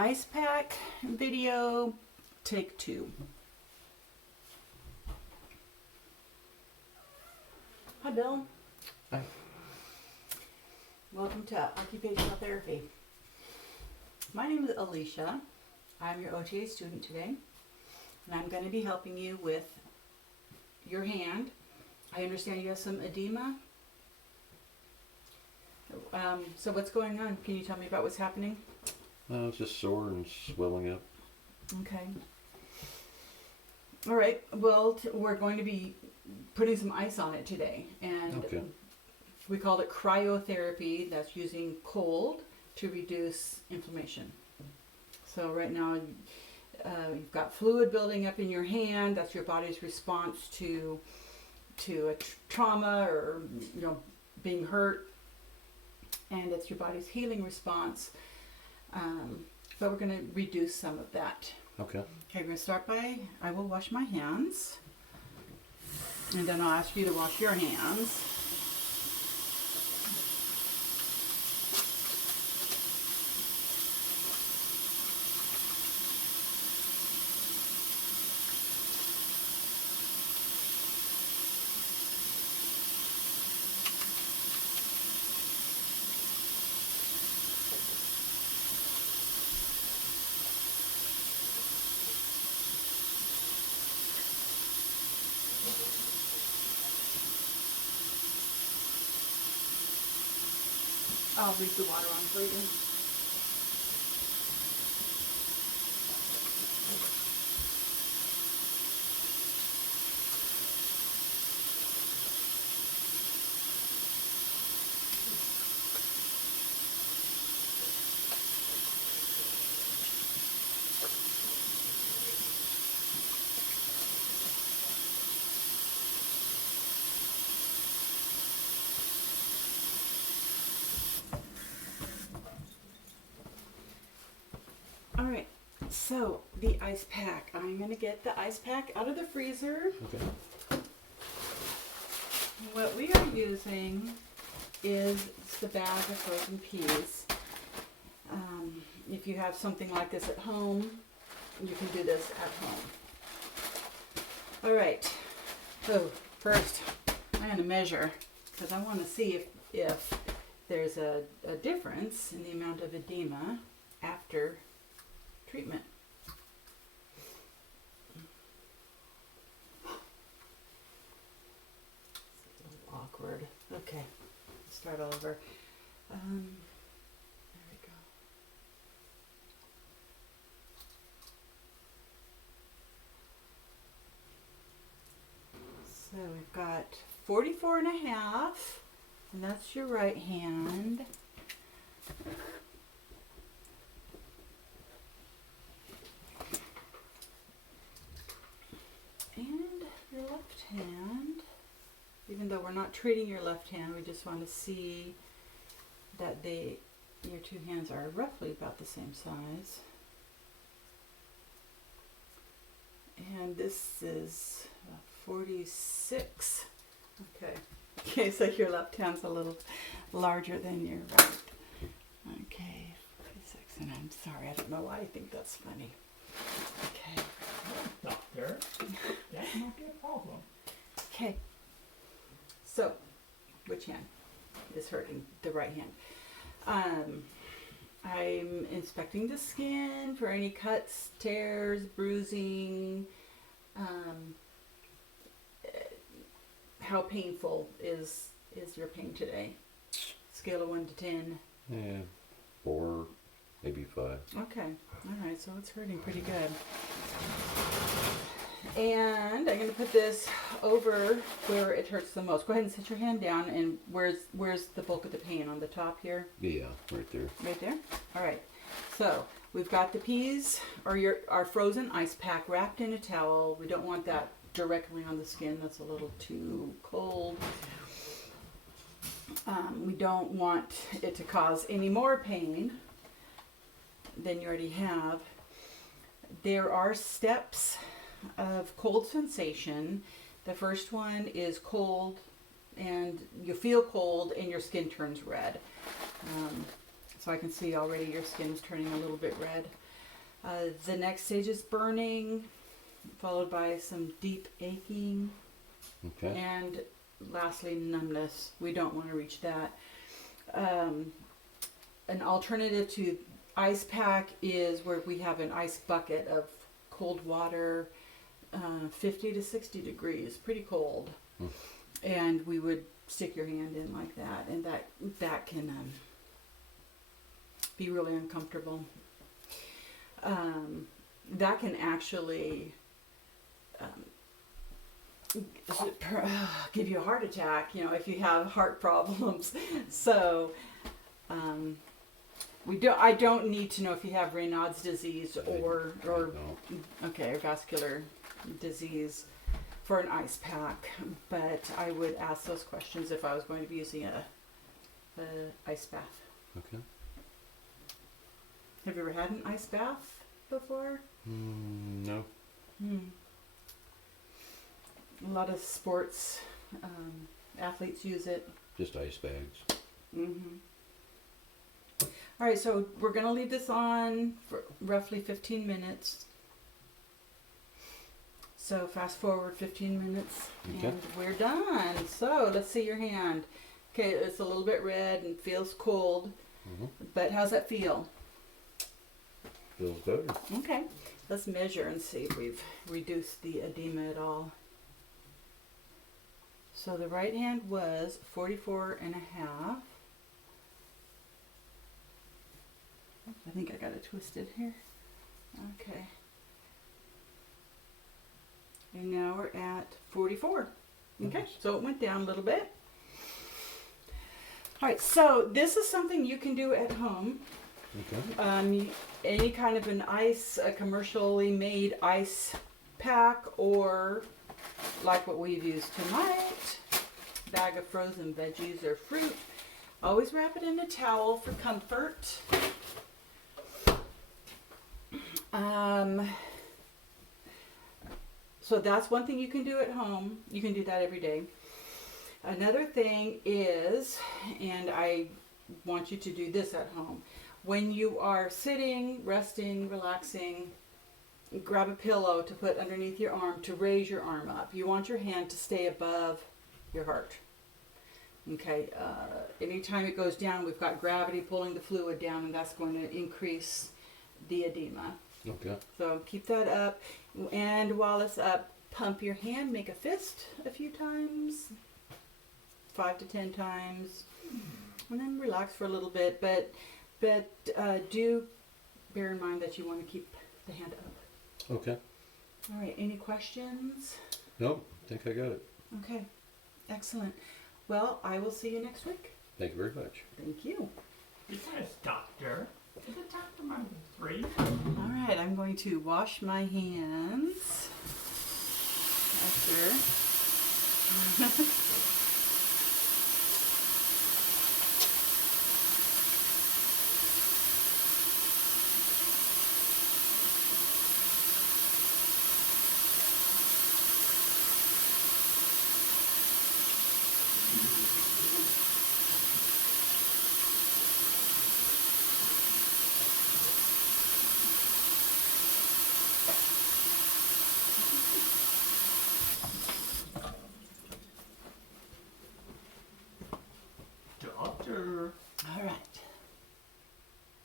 Ice pack video, take 2. Hi, Bill. Hi. Welcome to Occupational Therapy. My name is Alicia. I'm your OTA student today, and I'm going to be helping you with your hand. I understand you have some edema. So what's going on? Can you tell me about what's happening? It's just sore and swelling up. Okay. All right. Well, we're going to be putting some ice on it today, and Okay. we call it cryotherapy. That's using cold to reduce inflammation. So right now, you've got fluid building up in your hand. That's your body's response to a trauma or being hurt, and it's your body's healing response. But we're going to reduce some of that. Okay. Okay, we're going to start by, I will wash my hands. And then I'll ask you to wash your hands. I'll leave the water on for you. All right, so the ice pack. I'm going to get the ice pack out of the freezer. Okay. What we are using is the bag of frozen peas. If you have something like this at home, you can do this at home. All right, so first I'm going to measure because I want to see if there's a difference in the amount of edema after treatment. It's a little awkward. Okay, start all over. There we go. So we've got 44 and a half, and that's your right hand. And your left hand, even though we're not treating your left hand, we just want to see that your two hands are roughly about the same size. And this is 46. Okay, so your left hand's a little larger than your right. Okay, 46, and I'm sorry, I don't know why I think that's funny. Okay. Doctor, that might be a problem. Okay. So, which hand is hurting? The right hand. I'm inspecting the skin for any cuts, tears, bruising. How painful is your pain today? Scale of 1 to 10. Yeah. 4, maybe 5. Okay. All right. So it's hurting pretty good. And I'm going to put this over where it hurts the most. Go ahead and set your hand down. And where's the bulk of the pain? On the top here? Yeah, right there. Right there? All right. So we've got the peas or our frozen ice pack wrapped in a towel. We don't want that directly on the skin. That's a little too cold. We don't want it to cause any more pain than you already have. There are steps of cold sensation. The first one is cold, and you feel cold and your skin turns red. So I can see already your skin's turning a little bit red. The next stage is burning, followed by some deep aching, Okay. and lastly, numbness. We don't want to reach that. An alternative to ice pack is where we have an ice bucket of cold water, 50 to 60 degrees, pretty cold. And we would stick your hand in like that, and that can be really uncomfortable. That can actually give you a heart attack, if you have heart problems. So I don't need to know if you have Raynaud's disease or vascular disease for an ice pack, but I would ask those questions if I was going to be using a ice bath. Okay. Have you ever had an ice bath before? No. A lot of sports athletes use it. Just ice bags. All right, so we're going to leave this on for roughly 15 minutes. So fast forward 15 minutes, Okay. and we're done. So let's see your hand. Okay, it's a little bit red and feels cold, but how's that feel? Feels better. Okay, let's measure and see if we've reduced the edema at all. So the right hand was 44.5. I think I got it twisted here. Okay. And now we're at 44. Okay, so it went down a little bit. All right, so this is something you can do at home. Okay. Any kind of a commercially made ice pack, or like what we've used tonight, bag of frozen veggies or fruit. Always wrap it in a towel for comfort. So that's one thing you can do at home. You can do that every day. Another thing is, and I want you to do this at home, when you are sitting, resting, relaxing, grab a pillow to put underneath your arm to raise your arm up. You want your hand to stay above your heart. Okay, anytime it goes down, we've got gravity pulling the fluid down, and that's going to increase the edema. Okay. So keep that up, and while it's up, pump your hand, make a fist a few times, 5 to 10 times, and then relax for a little bit. But do bear in mind that you want to keep the hand up. Okay. All right. Any questions? Nope. I think I got it. Okay. Excellent. Well, I will see you next week. Thank you very much. Thank you. Yes, doctor. Is it doctor number 3? All right. I'm going to wash my hands after.